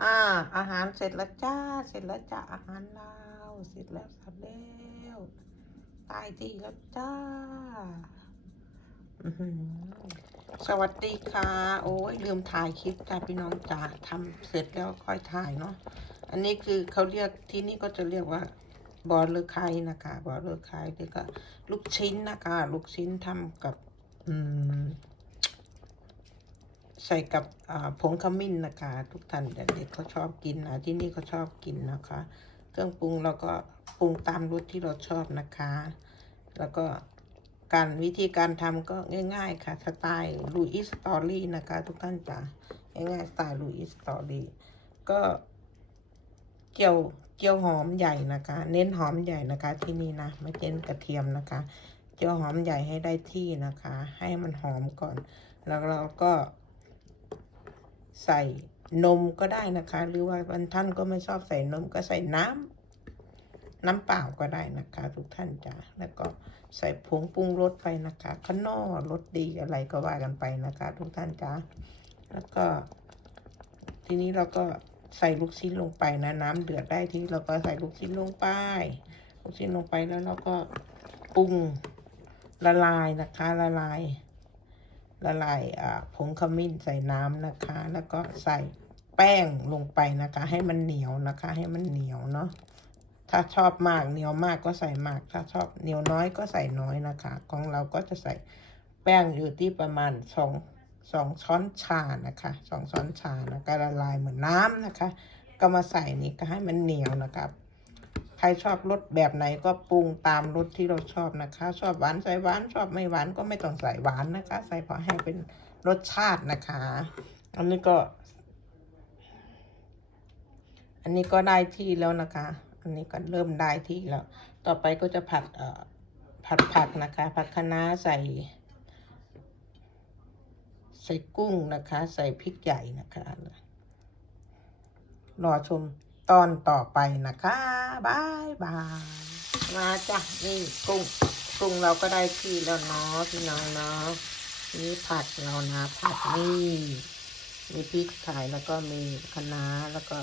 อ่า อาหารเสร็จแล้วจ้า เสร็จแล้วจ้า อาหารลาว เสร็จแล้วสับแล้วตายทีแล้วจ้า สวัสดีค่ะ โอ้ยลืมถ่ายคลิปจ้าพี่น้องจ้าทำเสร็จแล้วค่อยถ่ายเนาะ อันนี้คือเขาเรียกที่นี่ก็จะเรียกว่าบอลเลอร์ไคนะคะ บอลเลอร์ไคหรือก็ลูกชิ้นนะคะ ลูกชิ้นทำกับ อืม ใส่กับผงขมิ้นนะคะ ทุกท่านเด็กๆเขาชอบกินนะที่นี่เขาชอบกินนะคะ เครื่องปรุงเราก็ปรุงตามรสที่เราชอบนะคะ แล้วก็การวิธีการทำก็ง่าย ๆ ค่ะสไตล์ลูอิสตอรี่นะคะ ทุกท่านจ๋าง่ายๆสไตล์ลูอิสตอรี่ก็เจียวเจียวหอมใหญ่นะคะ เน้นหอมใหญ่นะคะ ที่นี่นะไม่เน้นกระเทียมนะคะ เจียวหอมใหญ่ให้ได้ที่นะคะ ให้มันหอมก่อน แล้วเราก็ ใส่นมก็ได้นะคะ หรือว่าบางท่านก็ไม่ชอบใส่นมก็ใส่น้ำน้ำเปล่าก็ได้นะคะ ทุกท่านจ้ะแล้วก็ใส่ผงปรุงรสไปนะคะขนอรสดีอะไรก็ว่ากันไปนะคะ ทุกท่านจ้ะแล้วก็ ทีนี้เราก็ใส่ลูกชิ้นลงไปนะ น้ำเดือดได้ที่เราก็ใส่ลูกชิ้นลงไป ลูกชิ้นลงไปแล้วเราก็ปรุงละลายนะคะละลาย ละลายผงขมิ้นใส่น้ำนะคะ แล้วก็ใส่แป้งลงไปนะคะ ให้มันเหนียวนะคะ ให้มันเหนียวเนาะถ้าชอบมากเหนียวมากก็ใส่มาก ถ้าชอบเหนียวน้อยก็ใส่น้อยนะคะ ของเราก็จะใส่แป้งอยู่ที่ประมาณสองสองช้อนชานะคะสองช้อนชานะก็ละลายเหมือนน้ำนะคะ ก็มาใส่นี่ก็ให้มันเหนียวนะครับ รชอบรสแบบไหนก็ปรุงตามรสที่เราชอบนะคะ ชอบหวานใส่หวานชอบไม่หวานก็ไม่ต้องใส่หวานนะคะ ใส่พอให้เป็นรสชาตินะคะ อันนี้ก็ อันนี้ก็ได้ที่แล้วนะคะ อันนี้ก็เริ่มได้ที่แล้ว ต่อไปก็จะผัดเอ่อผัดผักนะคะผัดคะน้าใส่ ใส่กุ้งนะคะ ใส่พริกใหญ่นะคะรอชม ตอนต่อไปนะคะบายบายมาจ้ะนี่กุ้งกุ้งเราก็ได้ที่แล้วเนาะพี่น้องเนาะนี่ผัดเรานะผัดนี่มีพริกไทยแล้วก็มีคะน้าแล้วก็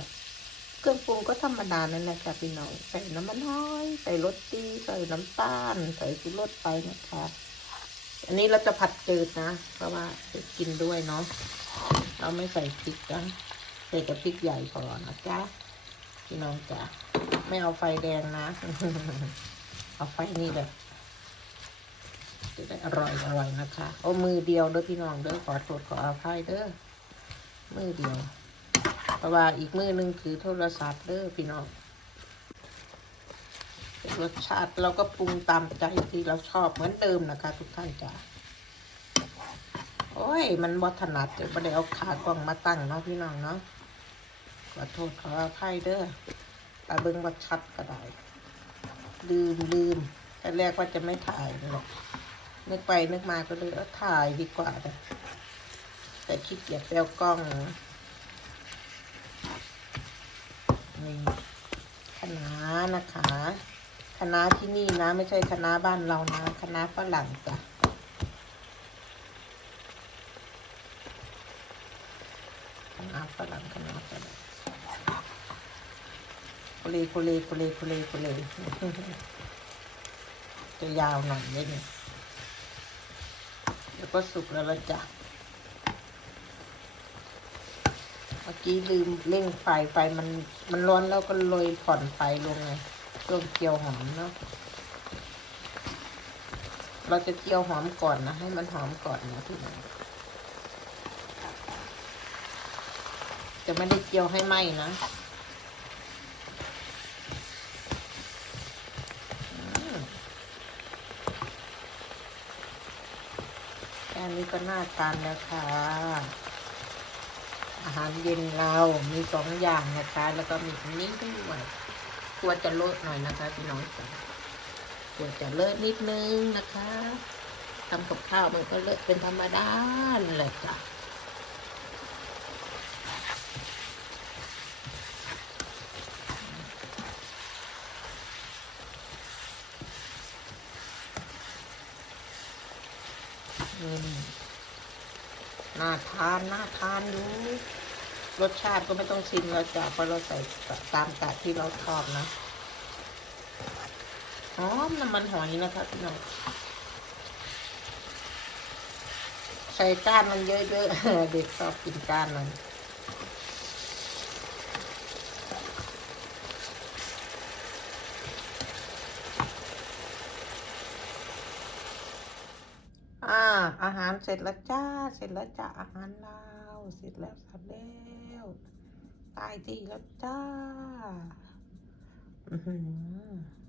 เครื่องปรุงก็ธรรมดานั่นแหละค่ะพี่น้องใส่น้ำมันน้อยใส่รสดีใส่น้ำตาลใส่ชูรสไปนะคะ อันนี้เราจะผัดจืดนะ เพราะว่าจะกินด้วยเนาะเราไม่ใส่พริกนะใส่กับพริกใหญ่พอนะจ๊ะ พี่น้องจ๋าไม่เอาไฟแดงนะ เอาไฟนี่แบบจะได้อร่อยอร่อยนะคะเอามือเดียวเด้อพี่น้องเด้อขอโทษขออภัยเด้อมือเดียวเพราะว่าอีกมือหนึงถือโทรศัพท์เด้อพี่น้องรสชาติเราก็ปรุงตามใจที่เราชอบเหมือนเดิมนะคะ ทุกท่านจ้าโอ้ย มันบอถนัดจะไม่ได้เอาขากล้องมาตั้งเนาะพี่น้องเนาะ ขอโทษขออภัยเด้อตาเบิ้งว่าชัดก็ได้ลืมลืมแต่แรกว่าจะไม่ถ่ายหรอกนึกไปนึกมาก็เลยเอาถ่ายดีกว่าแต่แต่ขี้เกียจแปลกล้องนี่คณะนะคะคณะที่นี่นะ ไม่ใช่คณะบ้านเรานะคณะฝรั่งจ้ะคณะฝรั่งคณะฝรั่ง โคเลโคเลโคเลโคเลโคเลจะยาวหน่อยนิดนึงแล้วก็สุกแล้วละจ้ะเมื่อกี้ลืมเร่งไฟไฟมันมันร้อนแล้วก็เลยผ่อนไฟลงไงช่วงเจียวหอมเนาะเราจะเจียวหอมก่อนนะ ให้มันหอมก่อนนะพี่น้องจะไม่ได้เจียวให้ไหม้นะ ค่นี้ก็น่าทานแล้วค่ะ อาหารเย็นเรามีสองอย่างนะคะ แล้วก็มีนี้ด้วยกลัวจะเลอะหน่อยนะคะพี่น้องจ๋ากลัวจะเลอะนิดนึงนะคะทำกับข้าวมันก็เลอะเป็นธรรมดาเลยจ้ะ น่าทานน่าทานดู รสชาติก็ไม่ต้องชิมแล้วจ้ะเพราะเราใส่ตามกะที่เราชอบนะหอมน้ำมันหอยนะคะพี่น้องใส่ก้านมันเยอะๆเด็กชอบกินก้านมัน อาหารเสร็จแล้วจ้า เสร็จแล้วจ้าอาหารลาวเสร็จแล้วเสร็จแล้วตายจีแล้วจ้า อือหือ